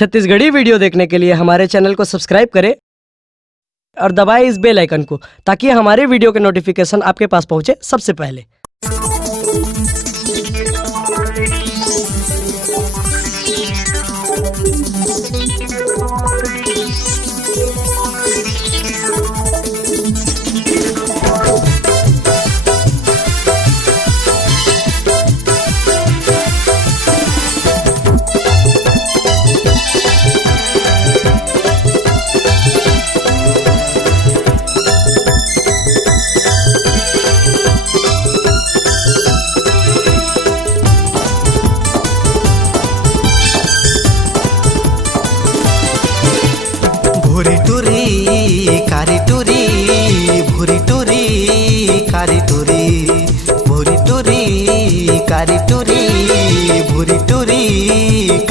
Chhattisgarhi video देखने के लिए हमारे चैनल को सब्सक्राइब करें और दबाएं इस बेल आइकन को ताकि हमारे वीडियो के नोटिफिकेशन आपके पास पहुंचे सबसे पहले। भूरी टूरी कारी टूरी भूरी टूरी कारी टूरी भूरी टूरी कारी टूरी भूरी टूरी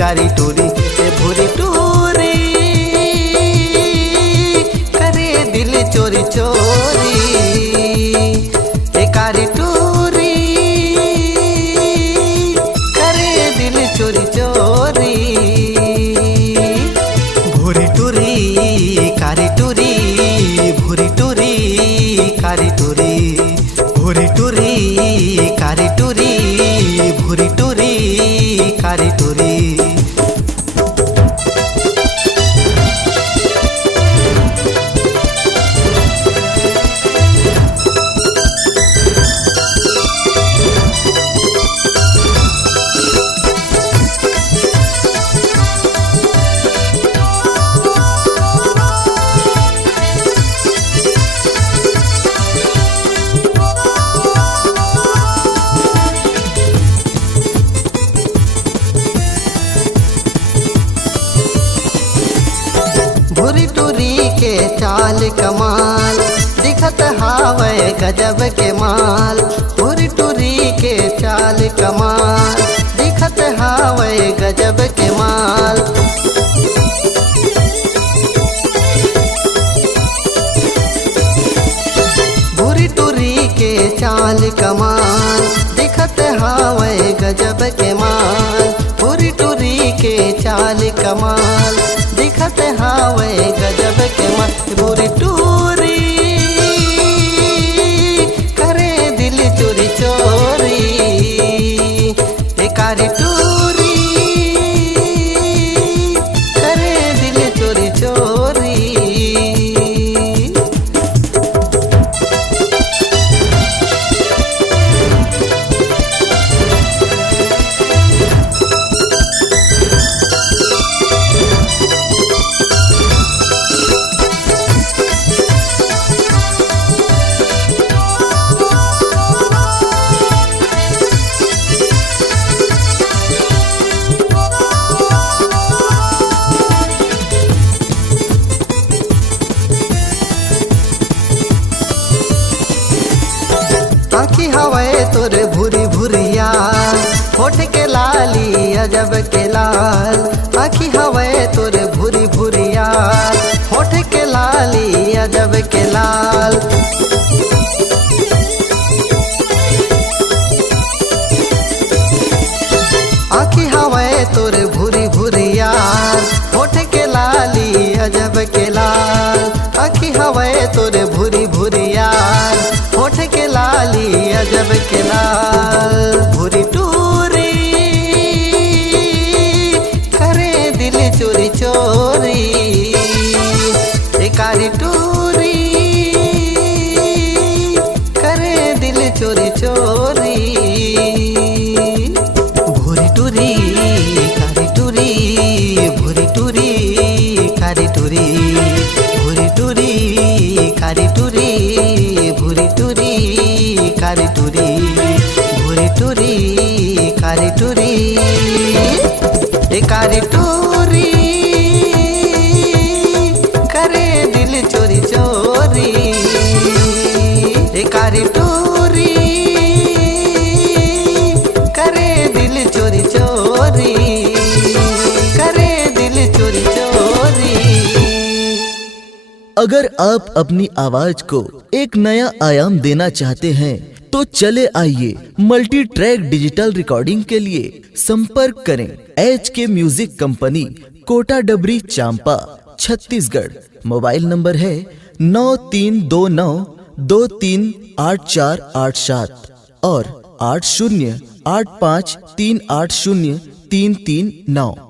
कारी टूरी भूरी टूरी करे दिल चोरी चोरी कारी टूरी करे दिल चोरी चोरी भूरी टूरी कारी टूरी भूरी टूरी कारी टूरी भूरी टूरी कारी टूरी भूरी टूरी कारी टूरी। भूरी टूरी के चाल कमाल दिखत हावे गजब के माल भूरी टूरी के चाल कमाल दिखत हावे गजब के माल भूरी टूरी के चाल कमाल दिखत हावे गजब के माल भूरी टूरी के चाल कमाल दिखत हावे गजब के माल भूरी टूरी करे दिल चोरी चोरी कारी टूरी करे दिल चोरी चोरी। आँखी हवे तोर भूरी भूरिया होठ के लाली अजब के लाल आँखी हवे तोर भूरी भूरिया होठ के लाली अजब के लाल आँखी हवे तोर भूरी भूरिया होठ के लाली अजब के लाल आँखी हवे तोर भूरी भूरिया होठ के लाली अजब के लाल भूरी टूरी करे दिल चोरी चोरी कारी टूरी करे दिल चोरी चोरी भूरी टूरी कारी टूरी भूरी टूरी कारी टूरी भूरी टूरी कारी टूरी भूरी टूरी कारी टूरी भूरी टूरी कारी टूरी कारी टूरी करे दिल चोरी चोरी कारी टूरी करे दिल चोरी चोरी करे दिल चोरी चोरी। अगर आप अपनी आवाज को एक नया आयाम देना चाहते हैं तो चले आइए मल्टी ट्रैक डिजिटल रिकॉर्डिंग के लिए संपर्क करें HK म्यूजिक कंपनी, कोटा डबरी चांपा छत्तीसगढ़। मोबाइल नंबर है 9329238487 और 8085380339।